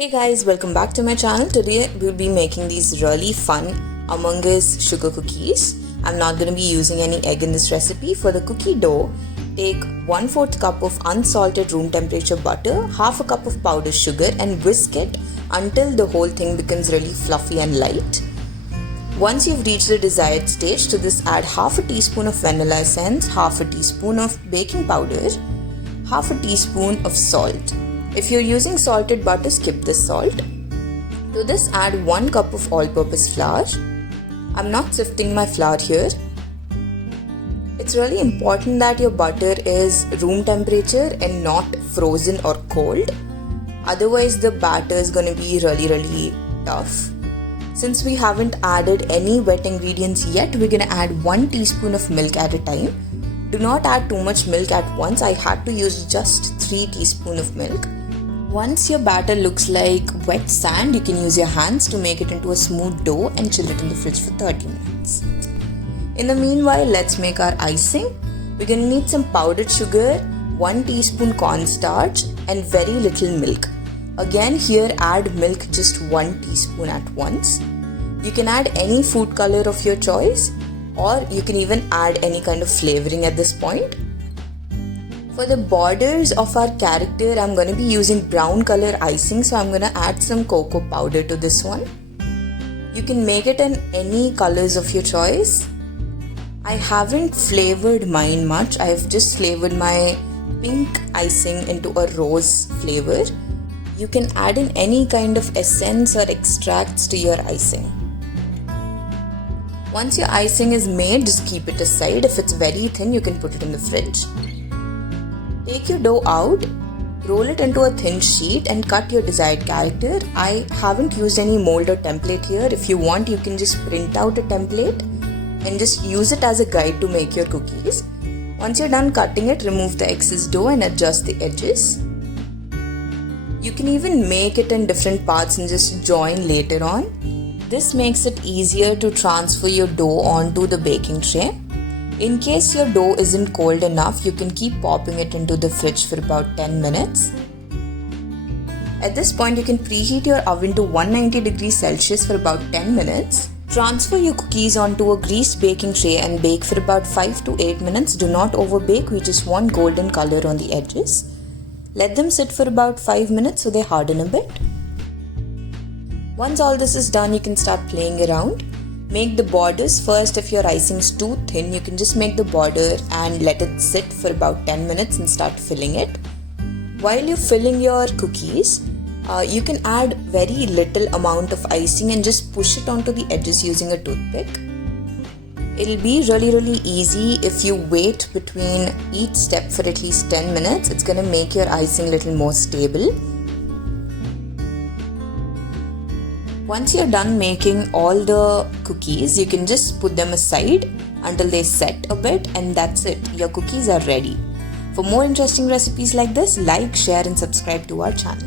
Hey guys, welcome back to my channel. Today we'll be making these really fun Among Us sugar cookies. I'm not going to be using any egg in this recipe. For the cookie dough, take 1/4 cup of unsalted room temperature butter, half a cup of powdered sugar and whisk it until the whole thing becomes really fluffy and light. Once you've reached the desired stage, to this add half a teaspoon of vanilla essence, half a teaspoon of baking powder, half a teaspoon of salt. If you're using salted butter, skip this salt. To this add 1 cup of all-purpose flour. I'm not sifting my flour here. It's really important that your butter is room temperature and not frozen or cold. Otherwise the batter is going to be really tough. Since we haven't added any wet ingredients yet, we're going to add 1 teaspoon of milk at a time. Do not add too much milk at once. I had to use just 3 teaspoons of milk. Once your batter looks like wet sand, you can use your hands to make it into a smooth dough and chill it in the fridge for 30 minutes. In the meanwhile, let's make our icing. We're going to need some powdered sugar, 1 teaspoon cornstarch and very little milk. Again, here add milk just 1 teaspoon at once. You can add any food color of your choice, or you can even add any kind of flavoring at this point. For the borders of our character, I'm going to be using brown color icing, so I'm going to add some cocoa powder to this one. You can make it in any colors of your choice. I haven't flavored mine much. I've just flavored my pink icing into a rose flavor. You can add in any kind of essence or extracts to your icing. Once your icing is made, just keep it aside. If it's very thin, you can put it in the fridge. Take your dough out, roll it into a thin sheet and cut your desired character. I haven't used any mold or template here. If you want, you can just print out a template and just use it as a guide to make your cookies. Once you're done cutting it, remove the excess dough and adjust the edges. You can even make it in different parts and just join later on. This makes it easier to transfer your dough onto the baking tray. In case your dough isn't cold enough, you can keep popping it into the fridge for about 10 minutes. At this point, you can preheat your oven to 190 degrees Celsius for about 10 minutes. Transfer your cookies onto a greased baking tray and bake for about 5 to 8 minutes. Do not overbake, we just want golden color on the edges. Let them sit for about 5 minutes so they harden a bit. Once all this is done, you can start playing around. Make the borders first. If your icing is too thin, you can just make the border and let it sit for about 10 minutes and start filling it. While you're filling your cookies, you can add very little amount of icing and just push it onto the edges using a toothpick. It'll be really easy if you wait between each step for at least 10 minutes. It's going to make your icing a little more stable. Once you're done making all the cookies, you can just put them aside until they set a bit, and that's it. Your cookies are ready. For more interesting recipes like this, like, share and subscribe to our channel.